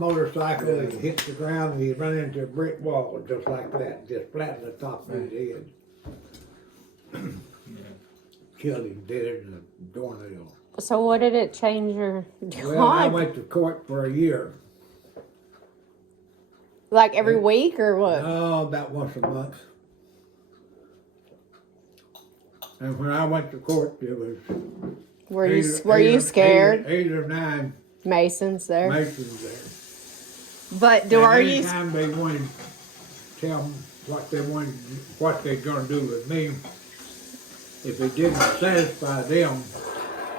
motorcycle, he hits the ground, and he run into a brick wall just like that, just flattened the top of his head. Killed him dead in a doornail. So what did it change your Well, I went to court for a year. Like every week or what? No, about once a month. And when I went to court, it was. Were you scared? Eight or nine Masons there. Masons there. But anytime they wanted to tell them what they're going to do with me, if it didn't satisfy them,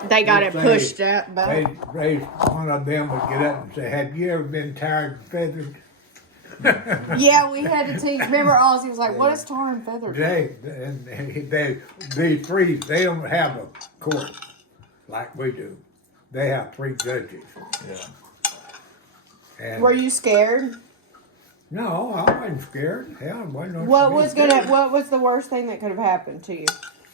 they got it pushed out back. One of them would get up and say, "Have you ever been tarred and feathered?" Yeah, we had to teach. Remember, Ozzie was like, "What is tar and feathered?" These three, they don't have a court like we do. They have 3 judges. Yeah. And were you scared? no, I wasn't scared. Hell, I wasn't. What was the worst thing that could have happened to you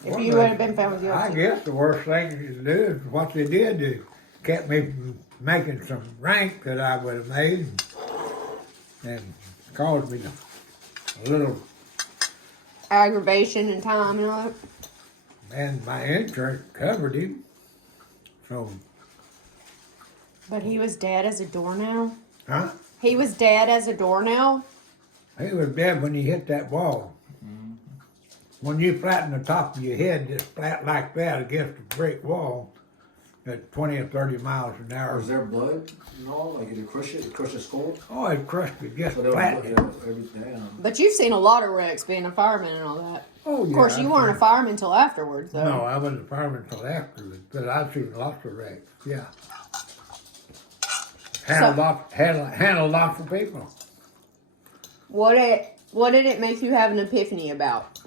if you would have been found guilty? I guess the worst thing to do is what they did. They kept me from making some rank that I would have made, and caused me a little Aggravation and time and all that. and my insurance covered him. So, But he was dead as a doornail? huh? He was dead as a doornail? He was dead when he hit that wall. When you flatten the top of your head just flat like that against a brick wall at 20 or 30 miles an hour. Was there blood and all? Like, did it crush it? It crushed his skull? Oh, it crushed it, just So there flat. was everything. But you've seen a lot of wrecks being a fireman and all that. Oh, yeah. Of course, you weren't a fireman until afterwards, though. No, I wasn't a fireman until afterwards, but I've seen lots of wrecks, yeah. Handled lots of people. What did it make you have an epiphany about?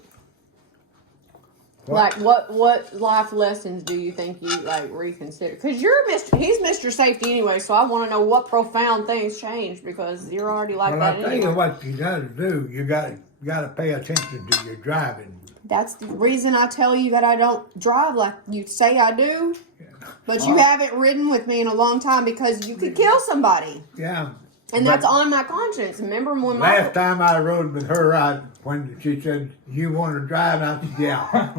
What? Like, what life lessons do you think you, like, reconsider? Because he's Mr. Safety anyway, so I want to know what profound things changed, because you're already like Well, that I tell anyway. you what you got to do. You got to pay attention to your driving. That's the reason I tell you that I don't drive like you say I do. But you haven't ridden with me in a long time because you could kill somebody. Yeah. And that's on my conscience. Remember when Last time I rode with her, when she said, "You want to drive?" I said, "Yeah."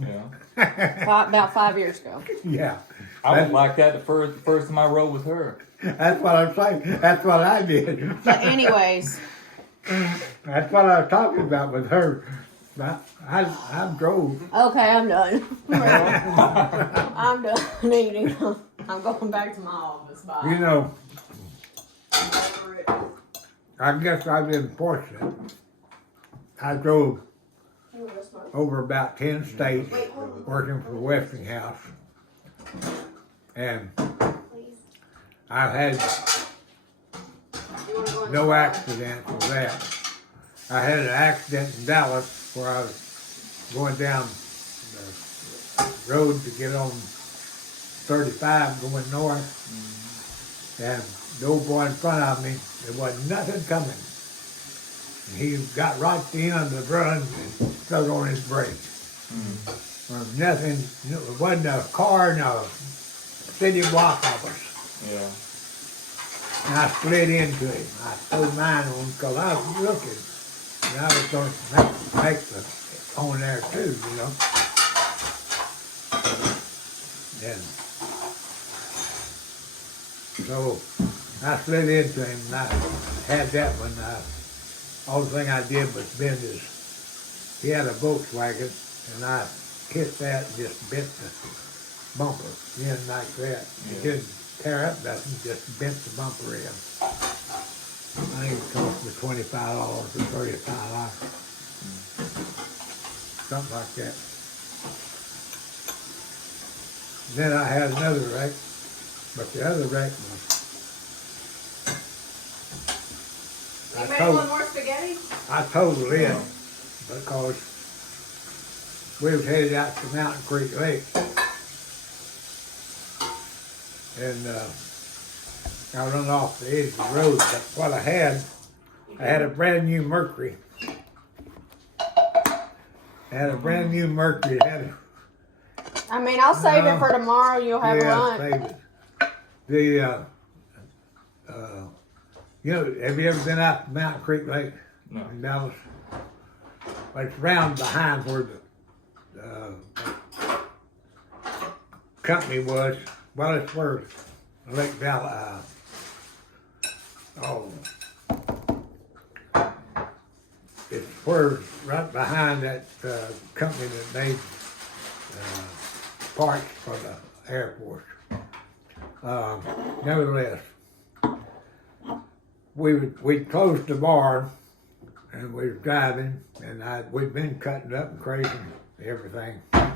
Yeah. about 5 years ago. Yeah. I was like that the first time I rode with her. That's what I'm saying. That's what I did. But anyways. That's what I was talking about with her. I drove. Okay, I'm done. I'm done eating. I'm going back to my office. Bye. You know, I guess I've been fortunate. I drove over about 10 states working for Westinghouse. And I've had no accidents with that. I had an accident in Dallas where I was going down the road to get on 35 going north. And the old boy in front of me, there wasn't nothing coming. And he got right to the end of the run and stuck on his brakes. There was nothing, there wasn't a car, no city block of us. Yeah. And I slid into him. I threw mine on because I was looking. And I was going to make the on there too, you know. And so I slid into him and I had that one. All the thing I did was bend he had a Volkswagen, and I hit that and just bent the bumper in like that. It didn't tear up nothing, just bent the bumper in. I think it cost me $25 or $35. Something like that. Then I had another wreck, but the other wreck was Want more spaghetti? I totaled in because we was headed out to Mountain Creek Lake. And I run off the edge of the road. But what I had a brand new Mercury. I mean, I'll save it for tomorrow. You'll have lunch. Save it. The you know, have you ever been out to Mountain Creek Lake No. in Dallas? Well, it's round behind where the company was. Well, it's where Lake Dallas. It's where right behind that company that made parts for the Air Force. Nevertheless, we closed the bar and we were driving, and we'd been cutting up and crazing everything, and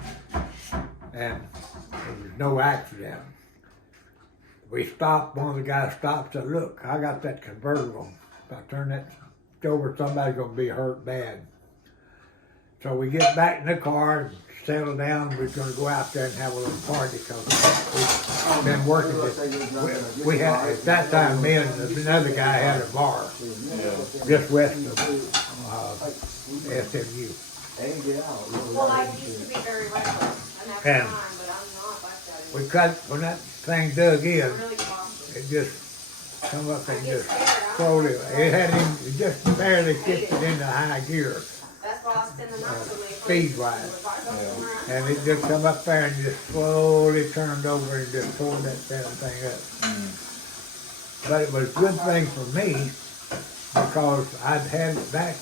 there was no accident. We stopped. One of the guys stopped and said, "Look, I got that convertible. If I turn that over, somebody's gonna be hurt bad." So we get back in the car and settle down. We're gonna go out there and have a little party because we've been working this. We had at that time, me and another guy had a bar just west of SMU. Well, I used to be very reckless, and that's And fine, but I'm not like that anymore. we cut when that thing dug in. I'm really cautious. It just come up and just slowly. It hadn't even, it just barely kicked it into high gear, That's why I spend the night with me. speed wise. And it just come up there and just slowly turned over and just pulled that damn thing up. But it was a good thing for me because I'd had it back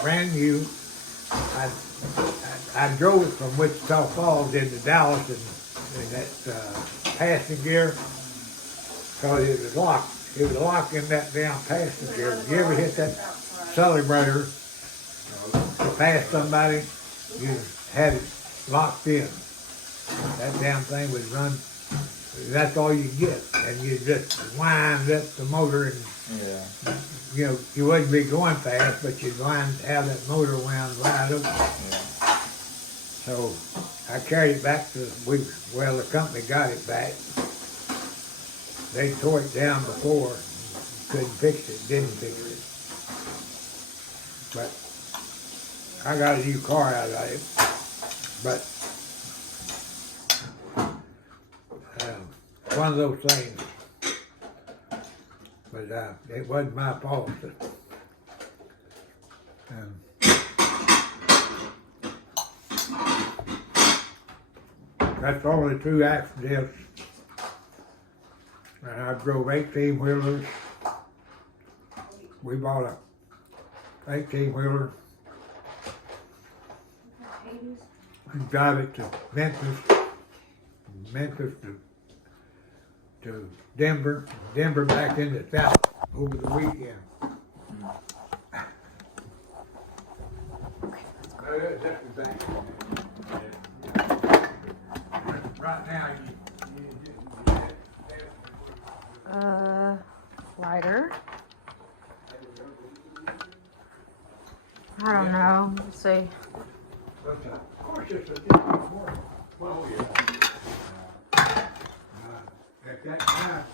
brand new. I drove it from Wichita Falls into Dallas in that passing gear because it was locked. It was locked in that damn passing gear. You ever hit that celebrator to pass somebody? You had it locked in. That damn thing would run. That's all you get, and you just wind up the motor, and you know you wouldn't be going fast, but you'd have that motor wound wide open. So I carried it back to the company got it back. They tore it down before, couldn't fix it, didn't fix it. But I got a new car out of it. But one of those things. But it wasn't my fault. That's only 2 accidents. And I drove 18-wheelers. We bought a 18-wheeler and drive it to Memphis to Denver back into South over the weekend. Right now, Lighter. I don't know. Let's see. of course, it's a different world. Oh, yeah. At that time,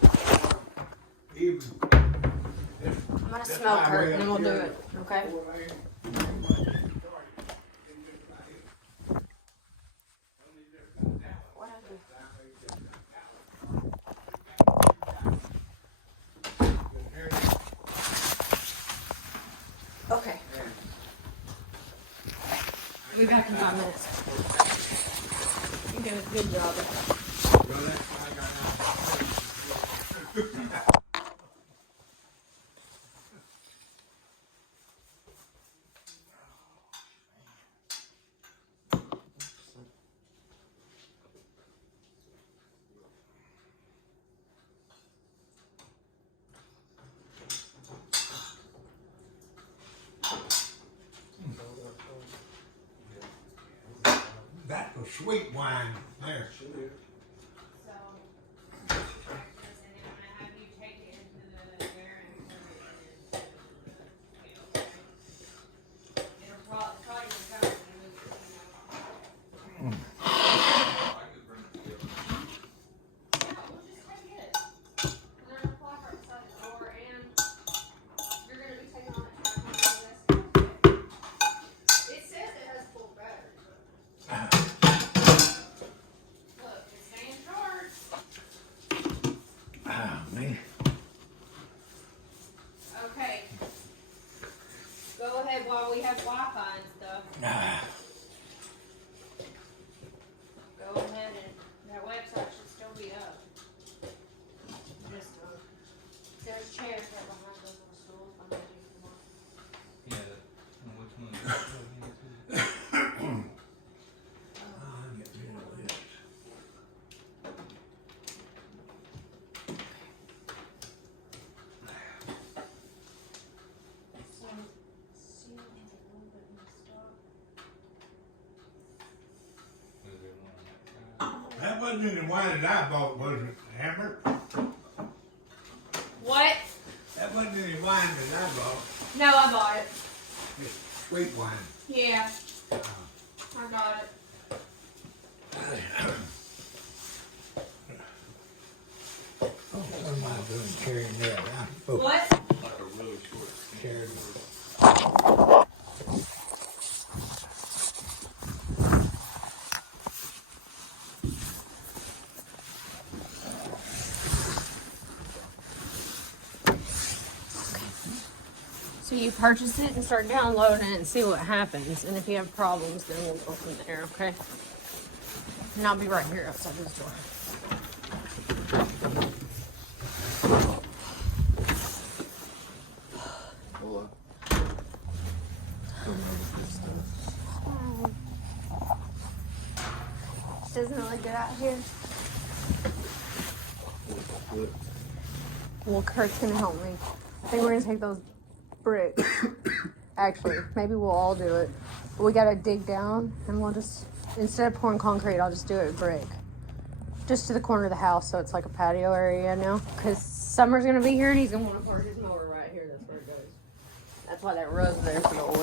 even I'm gonna smoke her and then we'll do it. Okay. Okay. I'll be back in 5 minutes. You did a good job. That's a sweet wine there. while we have Wi-Fi and stuff. Go ahead and that website should still be up. Just there's chairs right behind those little stools. I'm gonna take them off. Yeah, which one? So, ceiling's a little bit messed up. That wasn't any wine that I bought, was it, Amber? What? That wasn't any wine that I bought. No, I bought it. It's sweet wine. Yeah, I got it. What am I doing carrying that? I'm supposed What? to carry it. So you purchase it and start downloading it and see what happens. And if you have problems, then we'll go from there, okay? And I'll be right here outside this door. Doesn't it look good out here? Well, Kurt's gonna help me. I think we're gonna take those bricks. Actually, maybe we'll all do it. But we gotta dig down and we'll just, instead of pouring concrete, I'll just do it brick. Just to the corner of the house so it's like a patio area now. Because Summer's gonna be here and he's gonna wanna park his mower right here. That's where it goes. That's why that road's there for the oil.